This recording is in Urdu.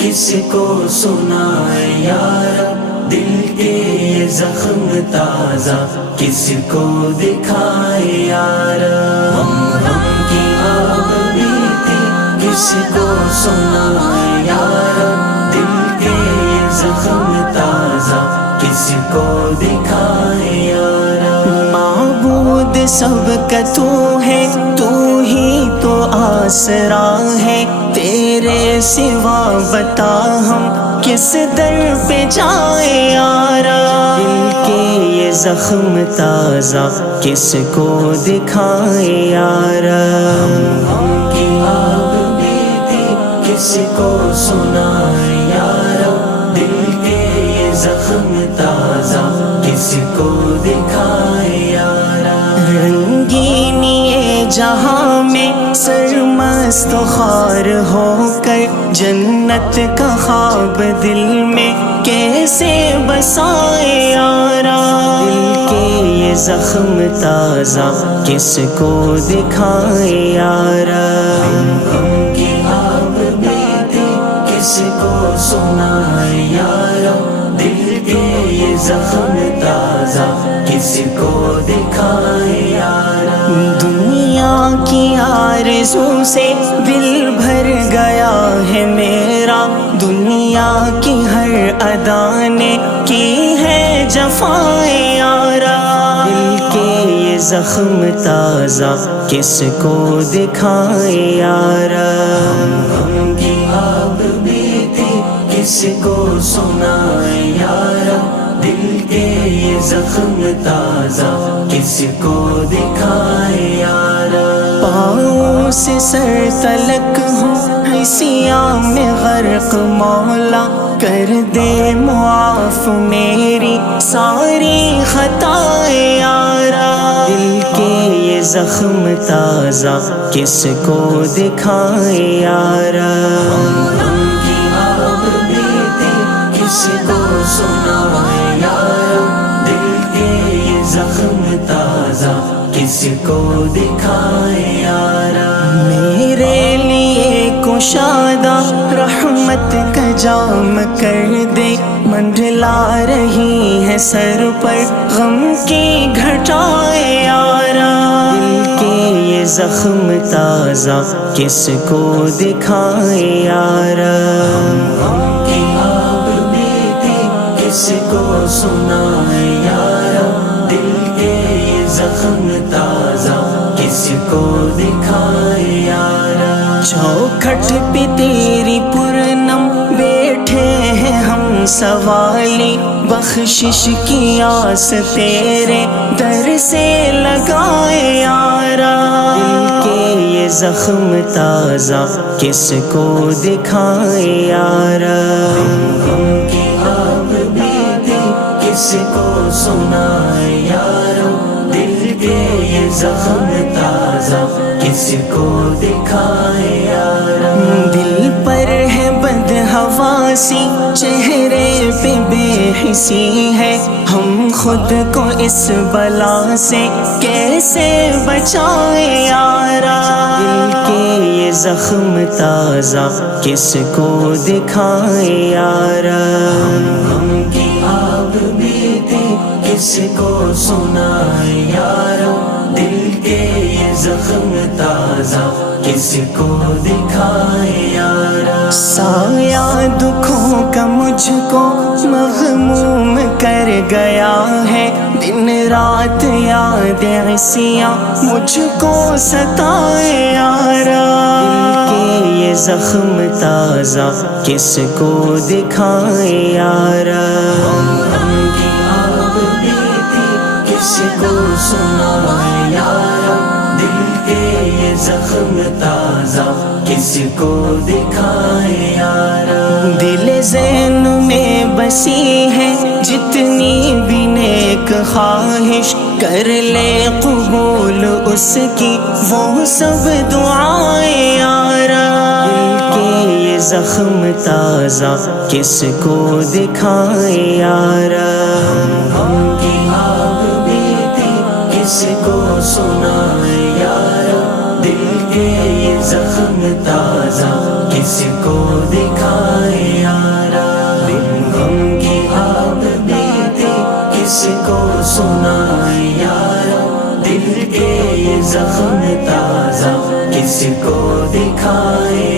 کس کو سنائے یار، دل کے یہ زخم تازہ کس کو دکھائے یار، ہم کی آب بیتی کس کو سنائے یار، دل کے یہ زخم تازہ کس کو دکھائے یار، معبود سب کا تو ہے، تو ہی تو آسرا ہے، تیرے سوا بتا ہم کس در پہ جائیں یارا، دل کے یہ زخم تازہ کس کو دکھائیں یارا، ہم کی آب بیتی کس کو سنائے یار، دل کے یہ زخم تازہ کس کو دکھائے یار، رنگینی جہاں میں سرمست و خوار ہو کر جنت کا خواب دل میں کیسے بسائے یارا، دل کے یہ زخم تازہ کس کو دکھائے یارا، ہم کی آب بیتی کس کو سنائے یار، دل کے یہ زخم تازہ کس کو دکھائے یار، دنیا کی آرزو سے دل بھر گیا ہے میرا، دنیا کی ہر ادا نے کی ہے جفائے یارا، دل کے یہ زخم تازہ کس کو دکھائے یارا، ہم کی آب بیتی کس کو سنائے یار، دل کے یہ زخم تازہ کس کو دکھائے یار، پاؤں سے سر تلک ہوں حسیاں میں غرق، مولا کر دے معاف میری ساری خطائیں یارا، دل کے یہ زخم تازہ کس کو دکھائے یارا، ہم کی آب بیتی کس کو سنائے یار، دل کے یہ زخم تازہ کس کو دکھائے یار، میرے لیے کشادہ رحمت کا جام کر دے، منڈلا رہی ہے سر پر غم کی گھٹائیں یارا، دل کے یہ زخم تازہ کس کو دکھائے یارا، ہم کی آب بیتی کس کو سنائے یار، دل کے یہ زخم تازہ کس کو دکھائے یار، چوکھٹ پہ تیری پرنم بیٹھے ہیں ہم سوالی، بخشش کی آس تیرے در سے لگائے یارا، دل کے یہ زخم تازہ کس کو دکھائے یارا، ہم کی آب بیتی کس کو سنائے یار، دل کے یہ زخم تازہ کس کو دکھائے یار، دل پر ہے بدحواسی، چہرے پہ بے حسی ہے، ہم خود کو اس بلا سے کیسے بچائیں یارا، دل کے یہ زخم تازہ کس کو دکھائیں یارا، ہم کی آب بیتی کس کو سنائے یار، دل کے یہ زخم تازہ کس کو دکھائے یار، سایہ دکھوں کا مجھ کو مغموم کر گیا ہے، دن رات یاد عصیاں مجھ کو ستائے یارا، دل کے یہ زخم تازہ کس کو دکھائے یارا، ہم کی آب بیتی کس کو سنائے یار، دل کے یہ زخم تازہ کس کو دکھائے یار، دل ذہن میں بسی ہے جتنی بھی نیک خواہش، کر لے قبول اس کی وہ سب دعائیں یارا، دل کے یہ زخم تازہ کس کو دکھائے یارا، ہم کی آب بیتی کس کو سنائے یار، دل کے یہ زخم تازہ کس کو دکھائے یارا، دن غم کی آگ بیتی کس کو سنائے یارا، دل کے یہ زخم تازہ کس کو دکھائے